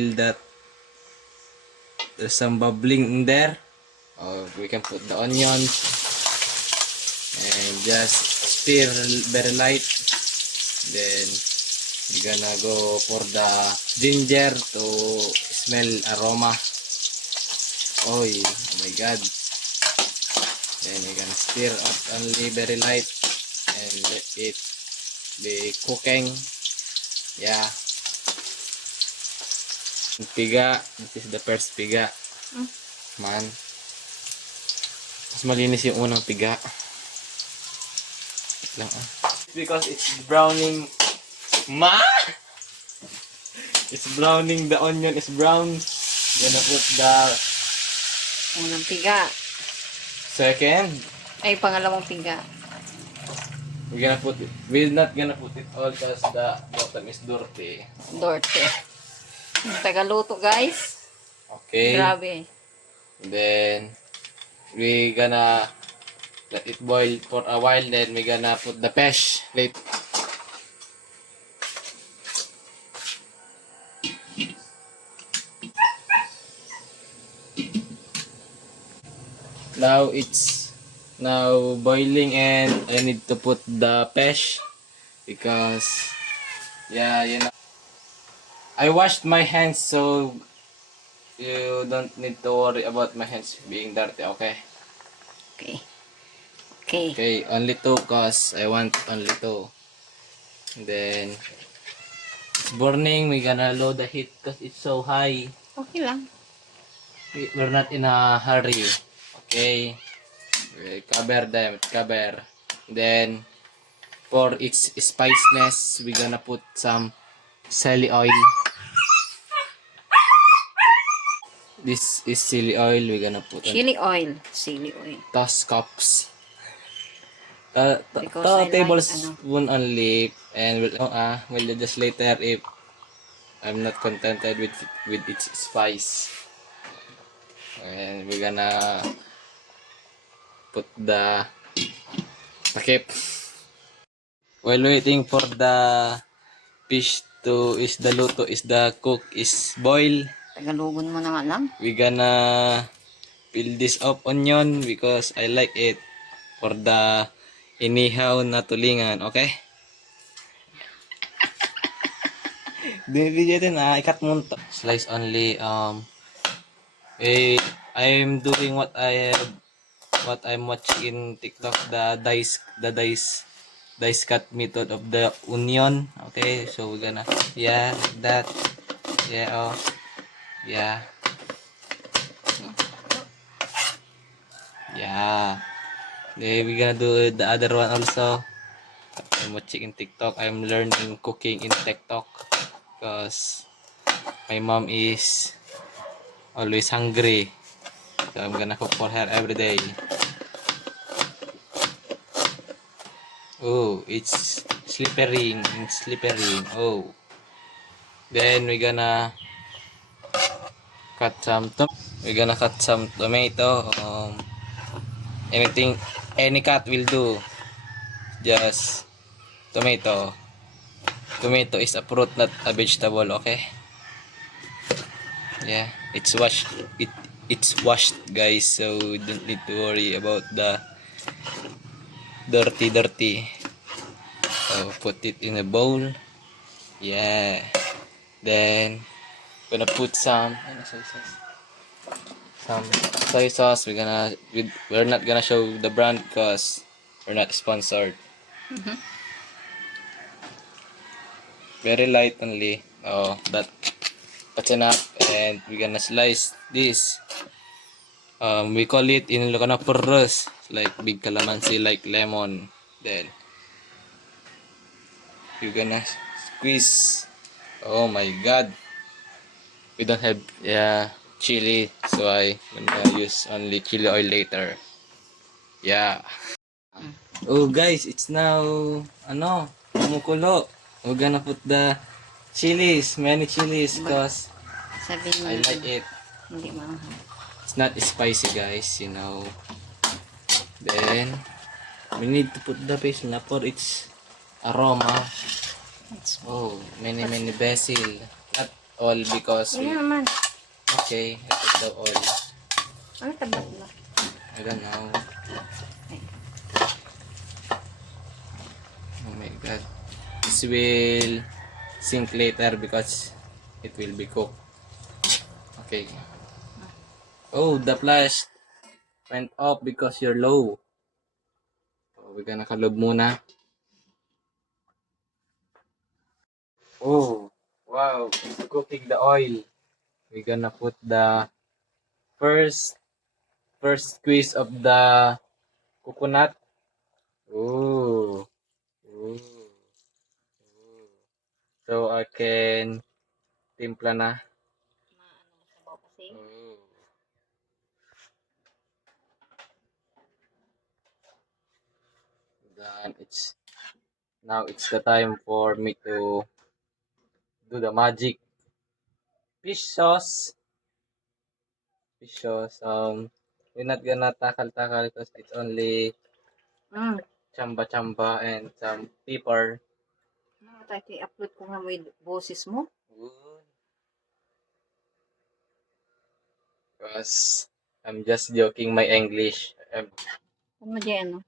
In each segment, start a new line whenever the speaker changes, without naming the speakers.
feel that there's some bubbling in there. Oh, we can put the onions and just stir very light. Then we're gonna go for the ginger to smell aroma. Oy, oh my god. Then we're gonna stir up only very light and let it be cooking. Yeah. Piga. This is the first piga.
Mm.
Man. Mas malinis yung unang piga. Lang ah. Because it's browning. Ma! It's browning. The onion is brown. Gonna put the
Unang piga.
second.
Ay, pangalawang piga.
We're gonna put it. We're not gonna put it all because the bottom is dirty.
Dorte. Tagaluto, guys.
Okay.
Grabe.
Then we gonna let it boil for a while. Then we gonna put the fish late. Now it's now boiling and I need to put the fish because yeah you know I washed my hands so you don't need to worry about my hands being dirty, okay?
Okay. Okay.
Okay, only two cause I want only two. And then it's burning, we gonna low the heat cause it's so high.
Okay lang.
We, we're not in a hurry. Okay. We cover them, cover. Then for its spiciness, we gonna put some silly oil. This is chili oil. We're gonna put on
Chili oil. Chili oil.
toss cups. Uh,
Because I like,
tablespoon only and we'll, oh, ah, we'll just later if I'm not contented with with its spice. And we're gonna put the takip. While waiting for the fish to is the luto is the cook is boil.
Tagalugon mo na nga lang.
we gonna peel this up onion because I like it for the inihaw na tulingan, okay? Binibigyan din ah, ikat mo to. Slice only, um, eh, I'm doing what I have, what I'm watching in TikTok, the dice, the dice, dice cut method of the onion, okay? So we're gonna, yeah, that, yeah, oh, yeah. Yeah. Then we gonna do the other one also. I'm watching in TikTok. I'm learning cooking in TikTok because my mom is always hungry. So I'm gonna cook for her every day. Oh, it's slippery, it's slippery. Oh. Then we gonna cut some tom- we're gonna cut some tomato. Um anything any cut will do. Just tomato. Tomato is a fruit not a vegetable okay? Yeah it's washed it it's washed guys so don't need to worry about the dirty dirty. So put it in a bowl. Yeah. Then gonna put some ano soy sauce some soy sauce we're gonna we, we're not gonna show the brand because we're not sponsored. Very light only. Oh that that's enough. And we're gonna slice this. Um we call it in Ilocano purros like big calamansi like lemon. Then you're gonna squeeze. Oh my god we don't have yeah chili so I gonna use only chili oil later. Yeah. Oh guys it's now ano kumukulo. We're gonna put the chilies many chilies cause
Sabi mo
I like it.
hindi mahal.
it's not spicy guys you know. Then we need to put the paste na for its aroma.
It's
oh many many basil all because we,
Yan naman.
okay, I put the oil.
Ano tabat mo?
I don't know. Oh my god. This will sink later because it will be cooked. Okay. Oh, the flash went off because you're low. So, we're gonna kalob muna. Oh, wow. It's cooking the oil. We're gonna put the first first squeeze of the coconut. Ooh. Ooh. Ooh. So I can timpla na. Ooh. Then it's now it's the time for me to do the magic fish sauce. Fish sauce. Um, we're not gonna takal-takal because it's only
Hmm.
chamba-chamba and some pepper.
Ano tayo i-upload ko nga yung boses mo?
Because I'm just joking my English. Um,
Ano dyan, ano?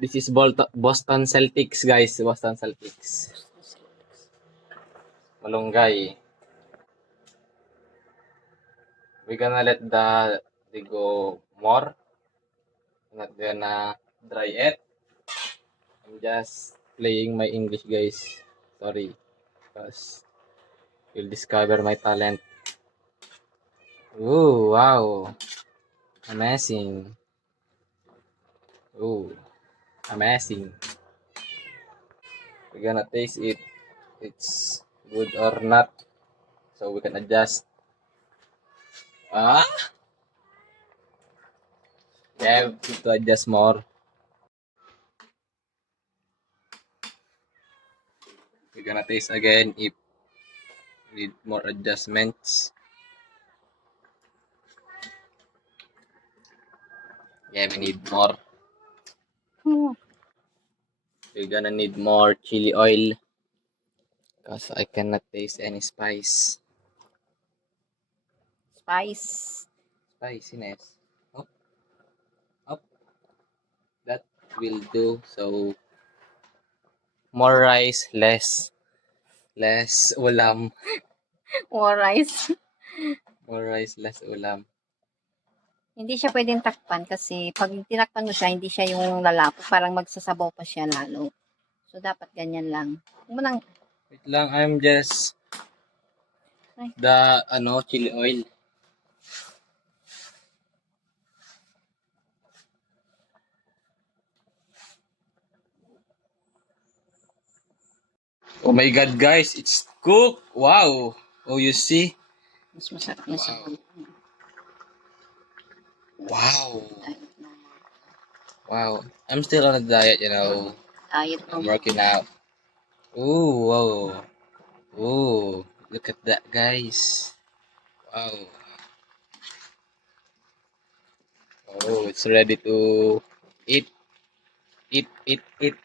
this is Boston Celtics, guys. Boston Celtics. Malunggay. We're gonna let the they go more. Not gonna dry it. I'm just playing my English, guys. Sorry. Because you'll discover my talent. Ooh, wow. Amazing. Ooh, amazing. We're gonna taste it. It's good or not. So we can adjust. Ah? Yeah, we to adjust more. We're gonna taste again if need more adjustments. Yeah, we need more.
Hmm.
We're gonna need more chili oil because I cannot taste any spice.
Spice.
Spiciness. Up. Up. That will do. So, more rice, less. Less ulam.
Or rice.
More rice, less ulam.
hindi siya pwedeng takpan kasi pag tinakpan mo siya, hindi siya yung lalako. Parang magsasabaw pa siya lalo. So, dapat ganyan lang. Huwag mo nang,
Wait lang, I'm just
Ay.
the ano, chili oil. Oh my god, guys, it's cooked. Wow. Oh, you see?
mas masarap na siya.
Wow. Wow. I'm still on a diet, you know.
Diet
I'm
na.
working out. Ooh, whoa. Ooh, look at that, guys. Wow. Oh, it's ready to eat. Eat, eat, eat.